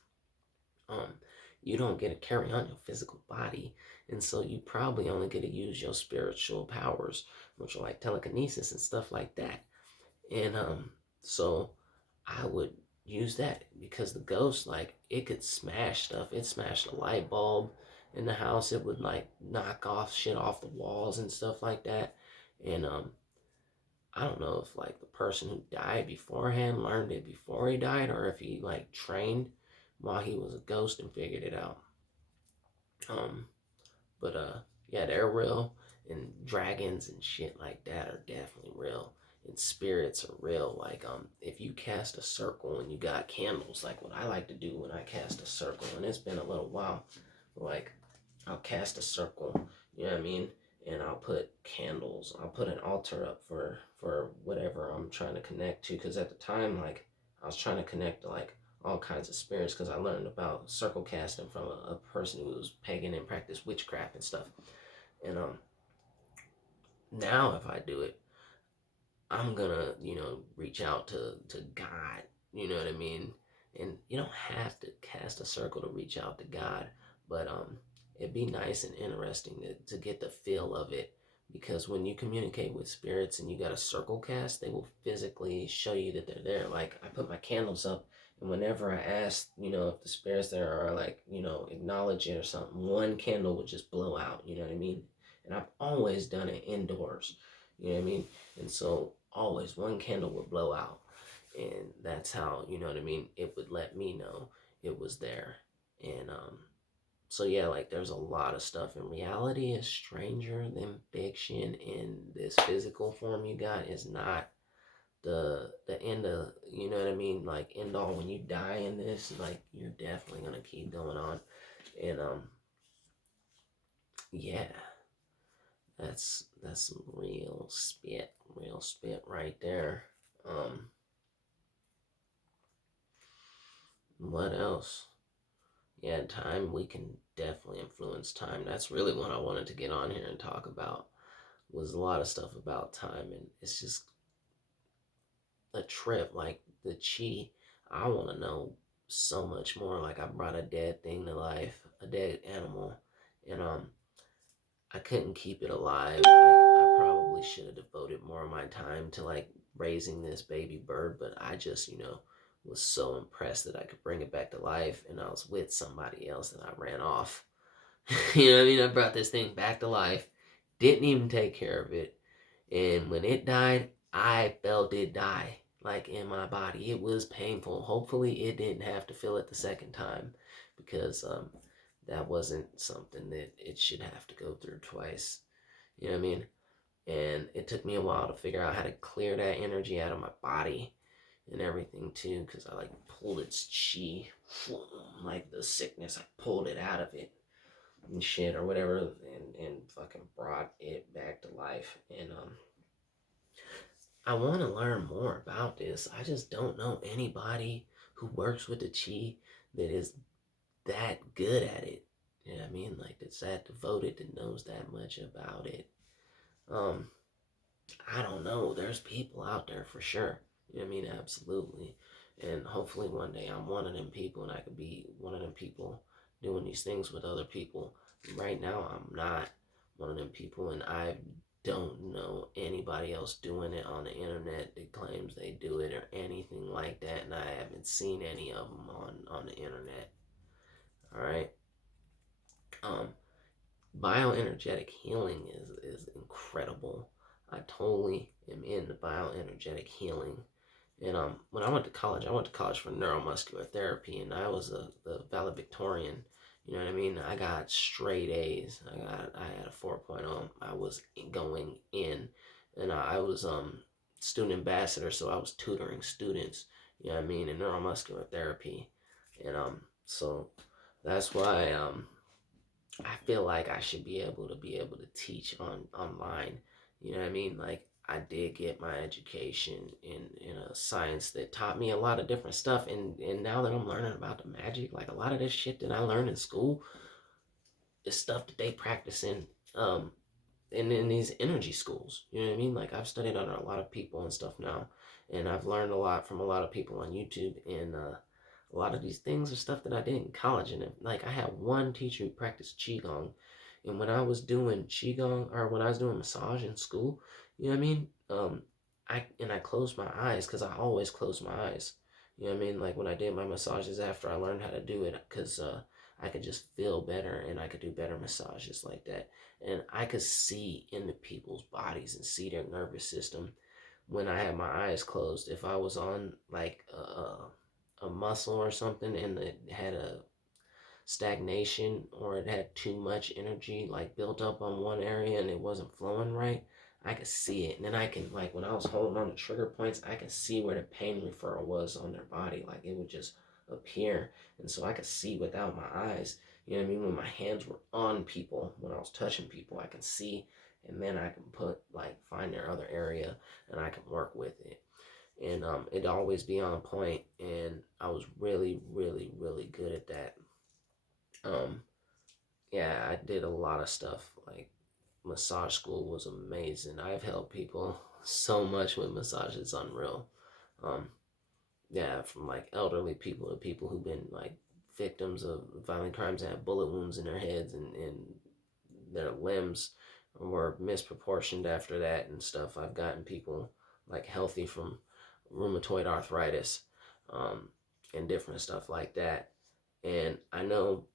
um, you don't get to carry on your physical body, and so you probably only get to use your spiritual powers, which are like telekinesis and stuff like that. And so I would use that because the ghost, like, it could smash stuff. It smashed a light bulb in the house. It would like knock off shit off the walls and stuff like that. And I don't know if like the person who died beforehand learned it before he died, or if he like trained while he was a ghost and figured it out. Um, but yeah, they're real, and dragons and shit like that are definitely real, and spirits are real. Like if you cast a circle and you got candles, like what I like to do when I cast a circle, and it's been a little while, like I'll cast a circle, you know what I mean, and I'll put candles. I'll put an altar up for whatever I'm trying to connect to, because at the time, like I was trying to connect to like all kinds of spirits, because I learned about circle casting from a person who was pagan and practiced witchcraft and stuff. And now if I do it, I'm gonna, reach out to God, you know what I mean? And you don't have to cast a circle to reach out to God, but it'd be nice and interesting to get the feel of it, because when you communicate with spirits and you got a circle cast, they will physically show you that they're there. Like I put my candles up, and whenever I ask, if the spirits there are like, acknowledge it or something, one candle would just blow out, you know what I mean? And I've always done it indoors, you know what I mean? And so always one candle would blow out. And that's how, you know what I mean, it would let me know it was there. And so yeah, like there's a lot of stuff, and reality is stranger than fiction, and this physical form you got is not the end of, you know what I mean, like end all. When you die in this, like you're definitely gonna keep going on. And yeah, that's some real spit right there. What else? yeah, time, we can definitely influence time. That's really what I wanted to get on here and talk about, was a lot of stuff about time, and it's just a trip. Like the chi, I want to know so much more. Like I brought a dead thing to life, a dead animal, and I couldn't keep it alive. Like I probably should have devoted more of my time to like raising this baby bird, but I just, was so impressed that I could bring it back to life, and I was with somebody else and I ran off. You know what I mean? I brought this thing back to life, didn't even take care of it, and when it died, I felt it die like in my body. It was painful. Hopefully, it didn't have to feel it the second time, because that wasn't something that it should have to go through twice. You know what I mean? And it took me a while to figure out how to clear that energy out of my body and everything too, because I like pulled its chi, like the sickness, I pulled it out of it and shit or whatever, and fucking brought it back to life. And I want to learn more about this. I just don't know anybody who works with the chi that is that good at it. You know what I mean? Like that's that devoted, that knows that much about it. Um, I don't know. There's people out there for sure. You know what I mean? Absolutely. And hopefully one day I'm one of them people and I could be one of them people doing these things with other people. Right now I'm not one of them people, and I don't know anybody else doing it on the internet that claims they do it or anything like that, and I haven't seen any of them on the internet. All right. Um, Bioenergetic healing is incredible. I totally am into bioenergetic healing. And when I went to college for neuromuscular therapy, and I was the valedictorian. You know what I mean? I got straight A's. I had a 4.0. I was going in, and I was student ambassador, so I was tutoring students. You know what I mean, in neuromuscular therapy, and so that's why I feel like I should be able to teach online. You know what I mean? Like I did get my education in a science that taught me a lot of different stuff, and now that I'm learning about the magic, like a lot of this shit that I learned in school is stuff that they practice um in these energy schools. You know what I mean? Like I've studied under a lot of people and stuff now, and I've learned a lot from a lot of people on YouTube, and a lot of these things are stuff that I did in college. And like I had one teacher who practiced qigong, and when I was doing qigong, or when I was doing massage in school, you know what I mean? I closed my eyes because I always close my eyes. You know what I mean? Like when I did my massages after I learned how to do it, because I could just feel better and I could do better massages like that, and I could see into people's bodies and see their nervous system when I had my eyes closed. If I was on like a muscle or something and it had a stagnation, or it had too much energy like built up on one area and it wasn't flowing right, I could see it. And then I can, like when I was holding on to trigger points, I could see where the pain referral was on their body. Like it would just appear. And so I could see without my eyes. You know what I mean? When my hands were on people, when I was touching people, I can see, and then I can find their other area and I can work with it. And it'd always be on point, and I was really, really, really good at that. Um, yeah, I did a lot of stuff. Like massage school was amazing. I've helped people so much with massage. It's unreal. Um, yeah, from like elderly people to people who've been like victims of violent crimes and have bullet wounds in their heads, and their limbs were misproportioned after that and stuff. I've gotten people like healthy from rheumatoid arthritis, um, and different stuff like that. And I know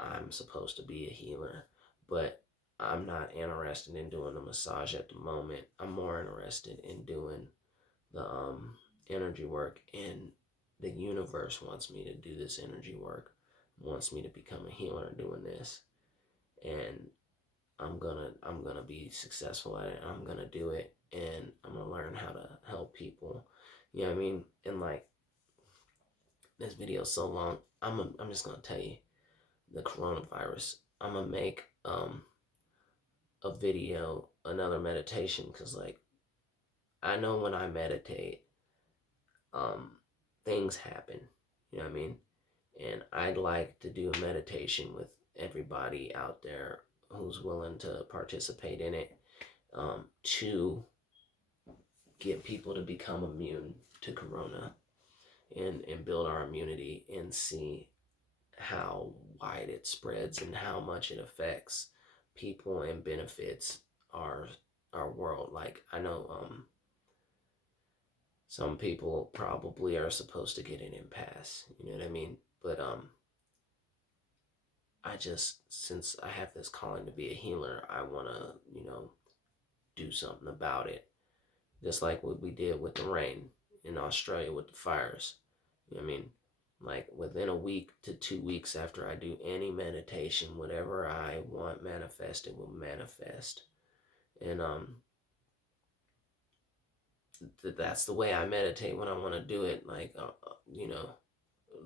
I'm supposed to be a healer, but I'm not interested in doing the massage at the moment. I'm more interested in doing the energy work, and the universe wants me to do this energy work, wants me to become a healer doing this, and I'm gonna be successful at it. I'm gonna do it, and I'm gonna learn how to help people. You know what I mean? And like this video is so long, I'm just gonna tell you the coronavirus. I'm gonna make a video, another meditation, because like I know when I meditate, um things happen. You know what I mean? And I'd like to do a meditation with everybody out there who's willing to participate in it, to get people to become immune to corona, and build our immunity and see how wide it spreads and how much it affects people and benefits our our world. Like, I know some people probably are supposed to get an impasse, you know what I mean? But I just, since I have this calling to be a healer, I want to, do something about it. Just like what we did with the rain in Australia with the fires. You know what I mean? Like, within a week to 2 weeks after I do any meditation, whatever I want manifested will manifest. And that's the way I meditate when I want to do it. Like,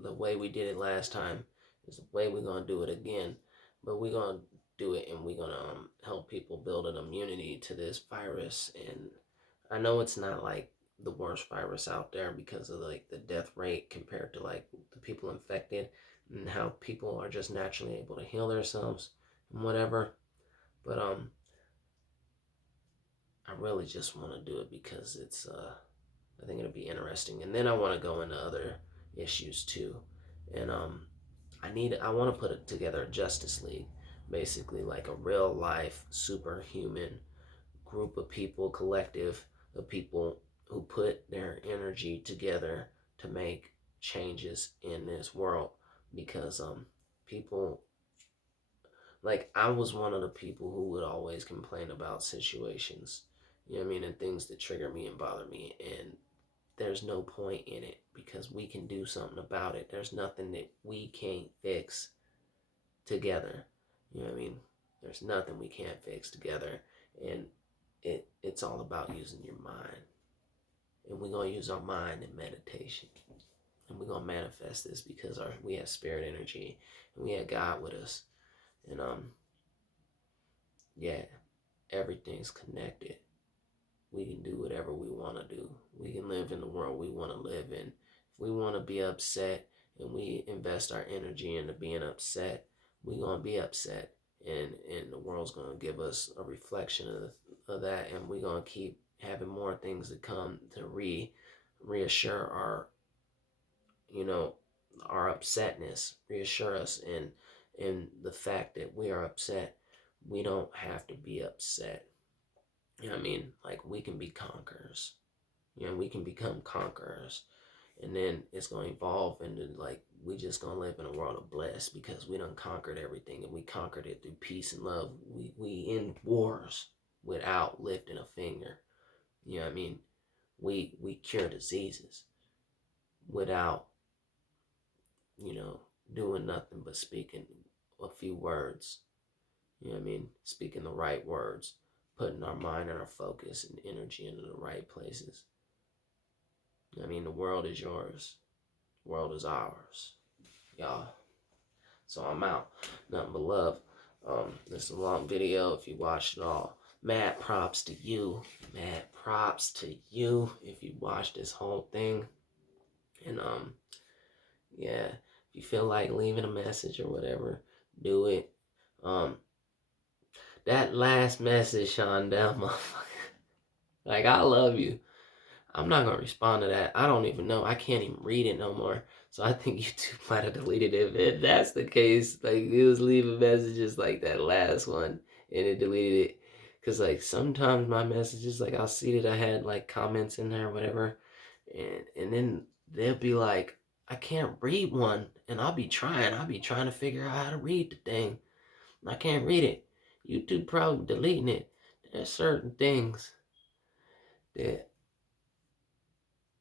the way we did it last time is the way we're gonna do it again. But we're gonna do it, and we're gonna help people build an immunity to this virus. And I know it's not like the worst virus out there because of like the death rate compared to like the people infected, and how people are just naturally able to heal themselves and whatever. But I really just want to do it because it's I think it'll be interesting. And then I want to go into other issues too. And I want to put it together a Justice League, basically like a real life superhuman group of people, collective of people who put their energy together to make changes in this world. Because people, like, I was one of the people who would always complain about situations, you know what I mean, and things that trigger me and bother me. And there's no point in it because we can do something about it. There's nothing that we can't fix together. You know what I mean? There's nothing we can't fix together. And it's all about using your mind. And we're gonna use our mind in meditation. And we're gonna manifest this because we have spirit energy and we have God with us. And yeah, everything's connected. We can do whatever we want to do. We can live in the world we want to live in. If we want to be upset and we invest our energy into being upset, we're going to be upset. And the world's going to give us a reflection of that. And we're going to keep having more things that come to reassure our upsetness, reassure us in the fact that we are upset. We don't have to be upset. You know what I mean? Like, we can be conquerors. We can become conquerors. And then it's going to evolve into, like, we just going to live in a world of bliss because we done conquered everything. And we conquered it through peace and love. We end wars without lifting a finger. You know what I mean? We cure diseases without, doing nothing but speaking a few words. You know what I mean? Speaking the right words, putting our mind and our focus and energy into the right places. I mean, the world is yours. The world is ours, y'all. So I'm out. Nothing but love. This is a long video. If you watched it all, mad props to you. Mad props to you if you watched this whole thing. And yeah, if you feel like leaving a message or whatever, do it. That last message, Shondell, motherfucker. Like, I love you. I'm not gonna respond to that. I don't even know. I can't even read it no more. So I think YouTube might have deleted it. If that's the case, like, it was leaving messages like that last one, and it deleted it. Cause like sometimes my messages, like, I'll see that I had like comments in there or whatever, and then they'll be like, I can't read one, and I'll be trying to figure out how to read the thing. I can't read it. YouTube probably deleting it. There's certain things that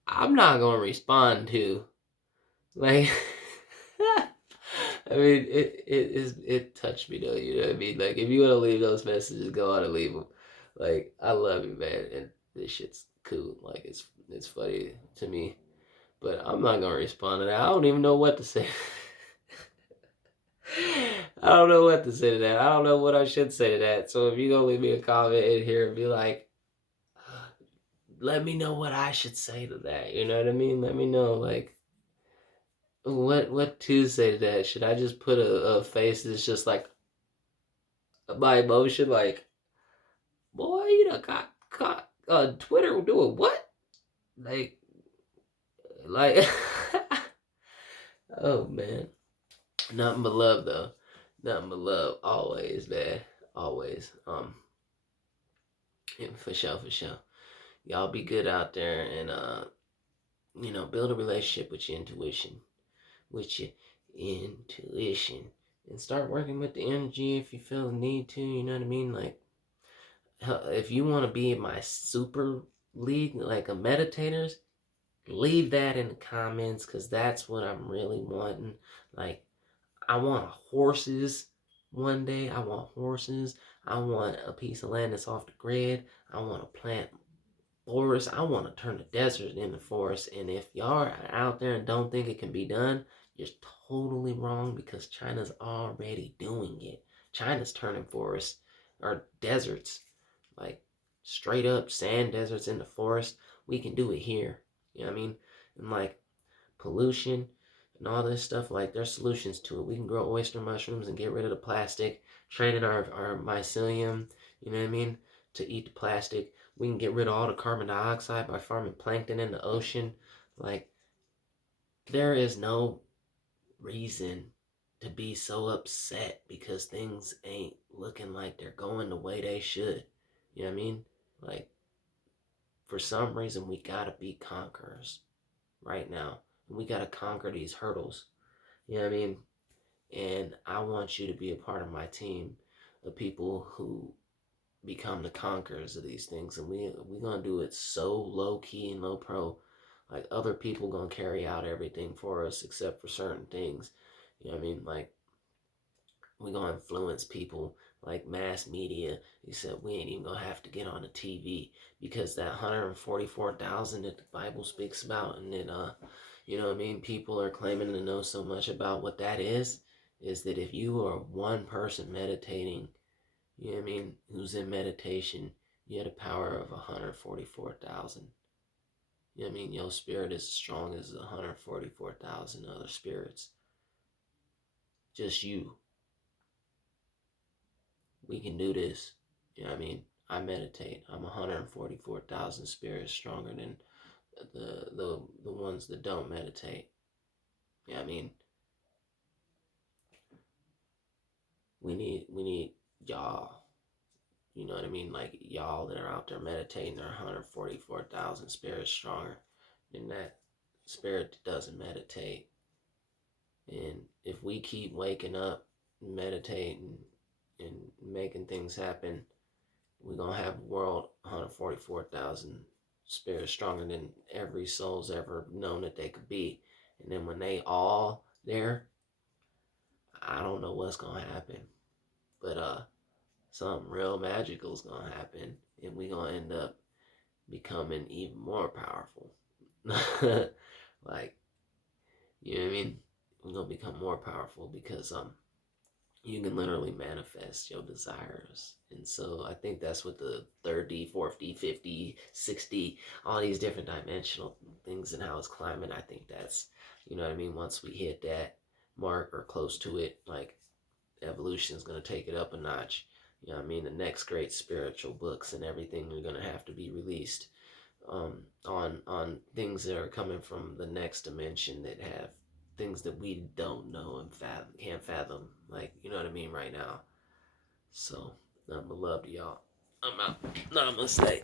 I'm not gonna respond to. Like, I mean, it touched me though. You know what I mean? Like, if you wanna leave those messages, go out and leave them. Like, I love you, man, and this shit's cool. Like, it's funny to me, but I'm not gonna respond to that. I don't even know what to say. I don't know what to say to that. I don't know what I should say to that. So if you gonna leave me a comment in here and be like, let me know what I should say to that. You know what I mean? Let me know, like, what Tuesday to that? Should I just put a face that's just like my emotion, like, boy, you done got caught on Twitter doing what? Like, oh man, nothing but love though, nothing but love, always, man, always. Yeah, for sure, for sure. Y'all be good out there, and build a relationship with your intuition, and start working with the energy if you feel the need to. You know what I mean? Like, if you want to be in my super league, like a meditators, leave that in the comments, because that's what I'm really wanting. Like, I want horses one day. I want horses. I want a piece of land that's off the grid. I want to plant forest. I want to turn the desert into forest. And if y'all are out there and don't think it can be done, you're totally wrong, because China's already doing it. China's turning forests or deserts, like straight up sand deserts into forest. We can do it here. You know what I mean? And like pollution and all this stuff, like there's solutions to it. We can grow oyster mushrooms and get rid of the plastic, train in our mycelium, you know what I mean, to eat the plastic. We can get rid of all the carbon dioxide by farming plankton in the ocean. Like, there is no reason to be so upset because things ain't looking like they're going the way they should. You know what I mean? Like, for some reason, we gotta be conquerors right now. And we gotta conquer these hurdles. You know what I mean? And I want you to be a part of my team of people who become the conquerors of these things. And we gonna do it so low key and low pro. Like, other people gonna carry out everything for us except for certain things. You know what I mean? Like, we gonna influence people like mass media. He said we ain't even gonna have to get on the TV, because that 144,000 that the Bible speaks about, and then you know what I mean, people are claiming to know so much about what that is that if you are one person meditating, you know what I mean, who's in meditation, you have the power of 144,000. You know what I mean? Your spirit is as strong as 144,000 other spirits. Just you. We can do this. You know what I mean? I meditate. I'm 144,000 spirits stronger than the ones that don't meditate. You know what I mean? We need y'all. You know what I mean? Like, y'all that are out there meditating are 144,000 spirits stronger than that spirit that doesn't meditate. And if we keep waking up, meditating, and making things happen, we're going to have a world 144,000 spirits stronger than every soul's ever known that they could be. And then when they all there, I don't know what's going to happen. But something real magical is going to happen. And we're going to end up becoming even more powerful. Like, you know what I mean? We're going to become more powerful because you can literally manifest your desires. And so I think that's what the 3rd D, 4th D, 5th D, 6th D, all these different dimensional things and how it's climbing. I think that's, you know what I mean, once we hit that mark or close to it, like, evolution is going to take it up a notch. You know what I mean? The next great spiritual books and everything are going to have to be released on things that are coming from the next dimension, that have things that we don't know and can't fathom, like, you know what I mean, right now. So, nothing but love to y'all. I'm out. Namaste.